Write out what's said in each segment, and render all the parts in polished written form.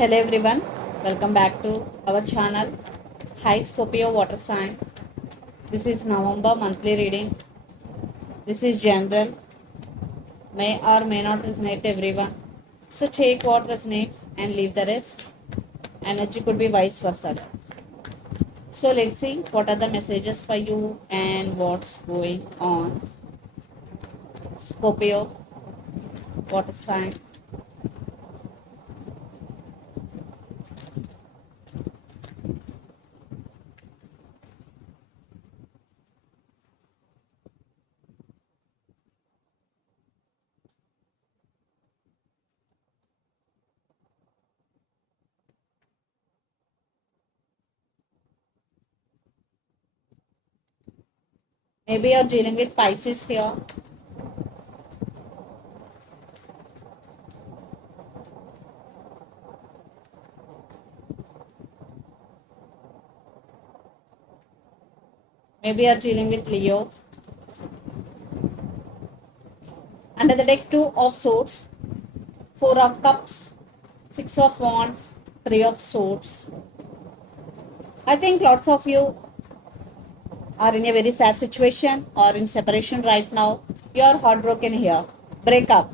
Hello everyone, welcome back to our channel. Hi Scorpio Water Sign. This is November monthly reading. This is general, may or may not resonate everyone. So take what resonates and leave the rest. Energy could be vice versa, guys. So let's see what are the messages for you and what's going on. Scorpio Water Sign. Maybe you're dealing with Pisces here. Maybe you're dealing with Leo. Under the deck, Two of Swords, Four of Cups, Six of Wands, Three of Swords. I think lots of you are in a very sad situation or in separation right now. You are heartbroken here. Breakup.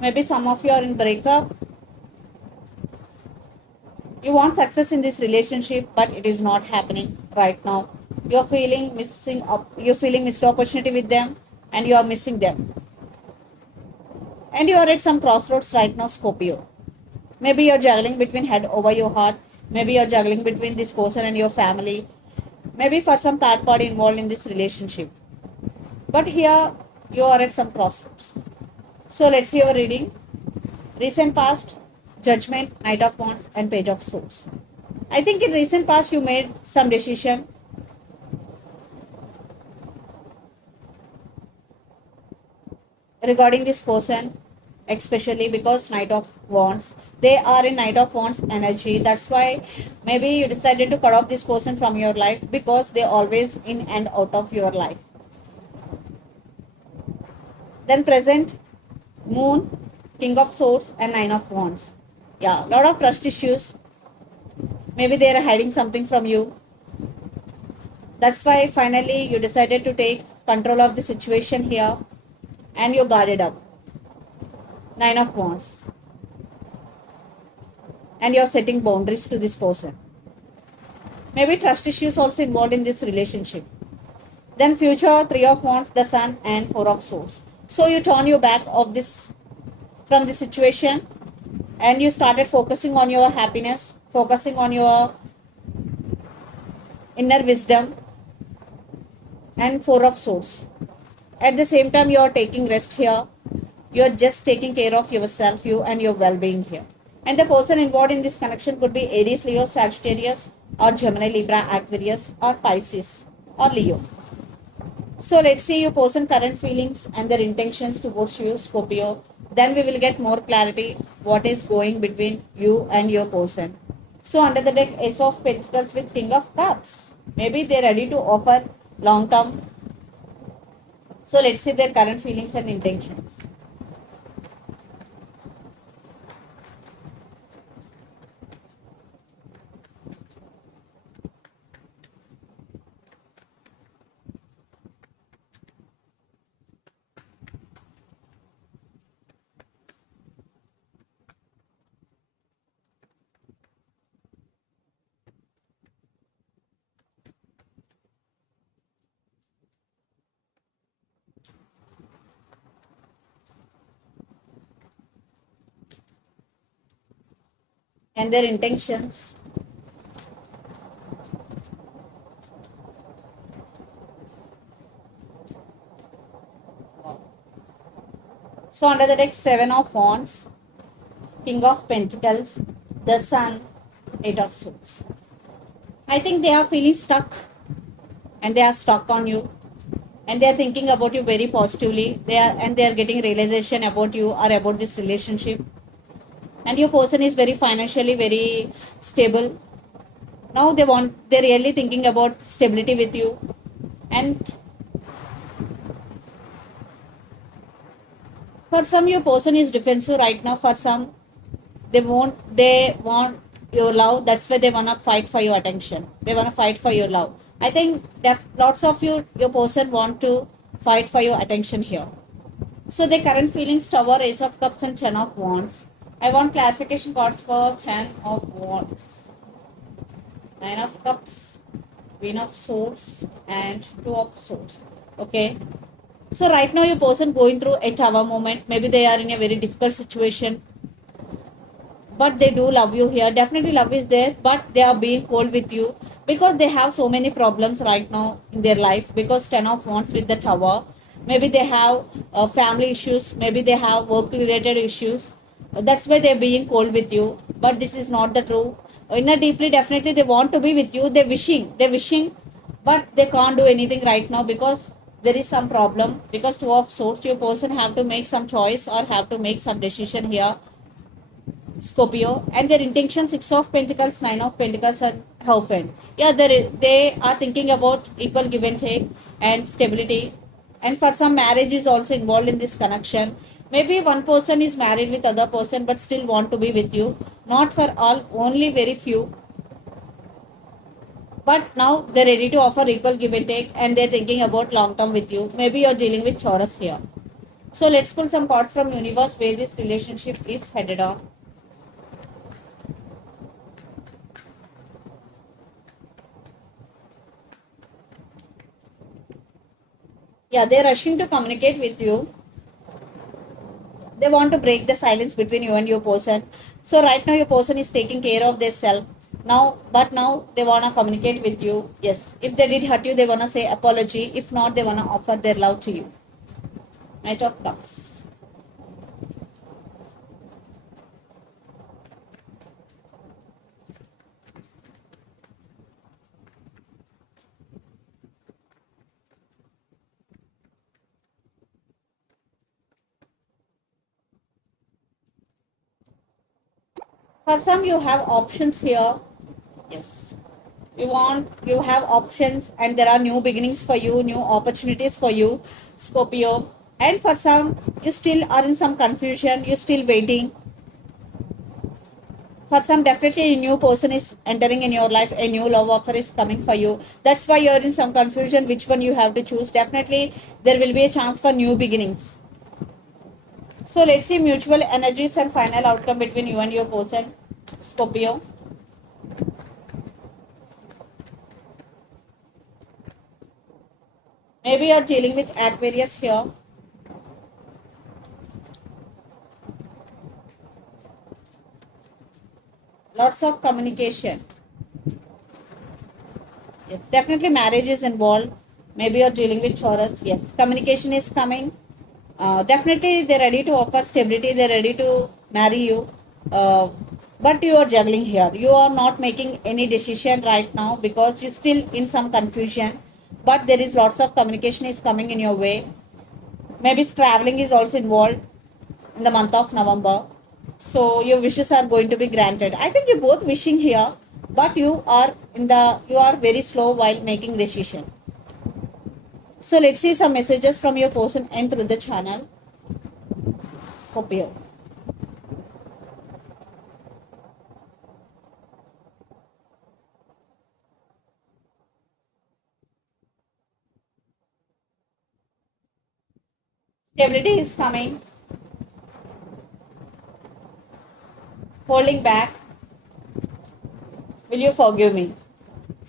Maybe some of you are in breakup. You want success in this relationship, but it is not happening right now. You're feeling missed opportunity with them, and you are missing them. And you are at some crossroads right now, Scorpio. Maybe you're juggling between head over your heart. Maybe you're juggling between this person and your family. Maybe for some third party involved in this relationship. But here you are at some crossroads. So let's see your reading. Recent past, Judgment, Knight of Wands, and Page of Swords. I think in recent past you made some decision regarding this person, especially because Knight of Wands, they are in Knight of Wands energy. That's why maybe you decided to cut off this person from your life because they always in and out of your life. Then present, Moon, King of Swords, and Nine of Wands. Yeah, lot of trust issues. Maybe they are hiding something from you. That's why finally you decided to take control of the situation here and you guarded up. Nine of Wands. And you're setting boundaries to this person. Maybe trust issues also involved in this relationship. Then future, Three of Wands, the Sun, and Four of Swords. So you turn your back of this from the situation and you started focusing on your happiness, focusing on your inner wisdom, and Four of Swords. At the same time, you are taking rest here. You are just taking care of yourself, you and your well-being here. And the person involved in this connection could be Aries, Leo, Sagittarius, or Gemini, Libra, Aquarius, or Pisces, or Leo. So let's see your person current feelings and their intentions towards you, Scorpio. Then we will get more clarity what is going between you and your person. So under the deck, Ace of Pentacles with King of Cups. Maybe they're ready to offer long term. So let's see their current feelings and intentions. And their intentions. So under the deck, Seven of Wands, King of Pentacles, the Sun, Eight of Swords. I think they are feeling stuck and they are stuck on you and they are thinking about you very positively. They are getting realization about you or about this relationship. And your person is very financially very stable. Now they're really thinking about stability with you. And for some, your person is defensive right now. For some, They want your love. That's why they wanna fight for your attention. They wanna fight for your love. I think lots of your person want to fight for your attention here. So the current feelings: Tower, Ace of Cups, and Ten of Wands. I want clarification cards for Ten of Wands, Nine of Cups, Queen of Swords, and Two of Swords. Okay. So right now your person going through a tower moment. Maybe they are in a very difficult situation, but they do love you here. Definitely love is there, but they are being cold with you because they have so many problems right now in their life. Because Ten of Wands with the tower, maybe they have family issues, maybe they have work related issues. That's why they're being cold with you, but this is not the true. Inner deeply, definitely they want to be with you. They're wishing, but they can't do anything right now because there is some problem. Because Two of Swords, your person have to make some choice or have to make some decision here, Scorpio, and their intention: Six of Pentacles, Nine of Pentacles, and Hierophant. Yeah, they are thinking about equal give and take and stability. And for some, marriage is also involved in this connection. Maybe one person is married with other person but still want to be with you. Not for all, only very few. But now they're ready to offer equal give and take, and they're thinking about long term with you. Maybe you're dealing with Taurus here. So let's pull some cards from universe where this relationship is headed on. Yeah, they're rushing to communicate with you. They want to break the silence between you and your person. So right now your person is taking care of their self now, but now they want to communicate with you. Yes, if they did hurt you, they want to say apology. If not, they want to offer their love to you. Knight of Cups. For some, you have options here. Yes, you have options, and there are new beginnings for you, new opportunities for you, Scorpio. And for some, you still are in some confusion, you're still waiting. For some, definitely a new person is entering in your life, a new love offer is coming for you. That's why you're in some confusion which one you have to choose. Definitely there will be a chance for new beginnings. So let's see mutual energies and final outcome between you and your person, Scorpio. Maybe you're dealing with Aquarius here. Lots of communication. Yes, definitely marriage is involved. Maybe you're dealing with Taurus. Yes, communication is coming. Definitely they're ready to offer stability. They're ready to marry you. But you are juggling here. You are not making any decision right now because you're still in some confusion. But there is lots of communication is coming in your way. Maybe traveling is also involved in the month of November. So your wishes are going to be granted. I think you're both wishing here, but you are very slow while making decision. So let's see some messages from your person and through the channel, Scorpio. Stability is coming. Holding back. Will you forgive me?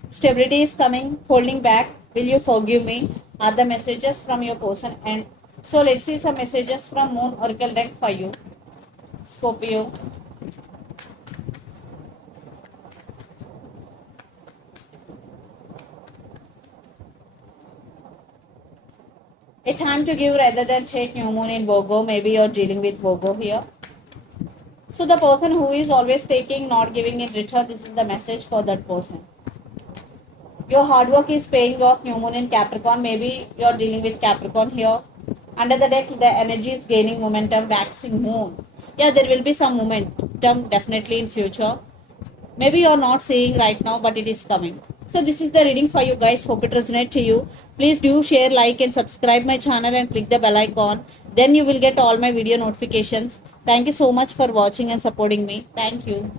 Stability is coming. Holding back. Will you forgive me? Are the messages from your person. And so let's see some messages from Moon Oracle deck for you, Scorpio. A time to give rather than take, new moon in Virgo. Maybe you're dealing with Virgo here. So the person who is always taking, not giving in return, this is the message for that person. Your hard work is paying off, new moon in Capricorn. Maybe you're dealing with Capricorn here. Under the deck, the energy is gaining momentum, waxing moon. Yeah, there will be some momentum definitely in future. Maybe you're not seeing right now, but it is coming. So this is the reading for you guys. Hope it resonates to you. Please do share, like, and subscribe my channel and click the bell icon. Then you will get all my video notifications. Thank you so much for watching and supporting me. Thank you.